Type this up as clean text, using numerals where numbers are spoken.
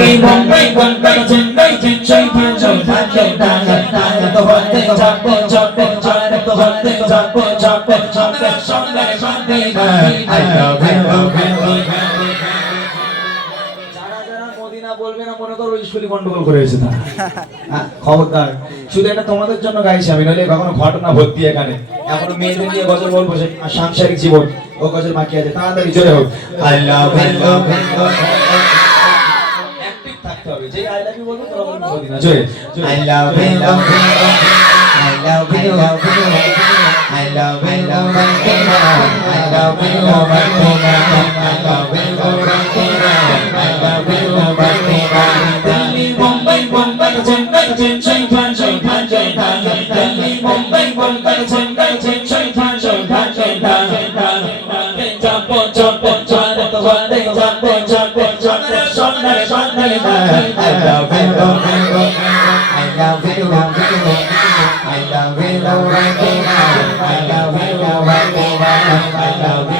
Bombay, Bombay, Chennai, Chennai, Chennai, Chennai, the Sunday, Sunday, I love you. বলবে না মনে করো স্কুলে গন্ডগোল করে এসেছে তারা খবরদার শুধু এটা তোমাদের জন্য গাইছি আমি নইলে কখনো ঘটনা ভর্তি এখানে এখনো মেয়েদের নিয়ে গজল বলবো সাংসারিক জীবন ও গজল বাকি আছে তাড়াতাড়ি জোরে হোক আই লাভ ইউ অ্যাক্টিভ থাকতে হবে যেই আই লাভ ইউ বলবো তোরা বলবি না জোরে I love you I love you, I love you, I love you, Delhi, Bombay, Bombay, Chennai, Chennai, Chennai, Chennai, Delhi, Bombay, Bombay, Chennai, Chennai, Chennai, I love you,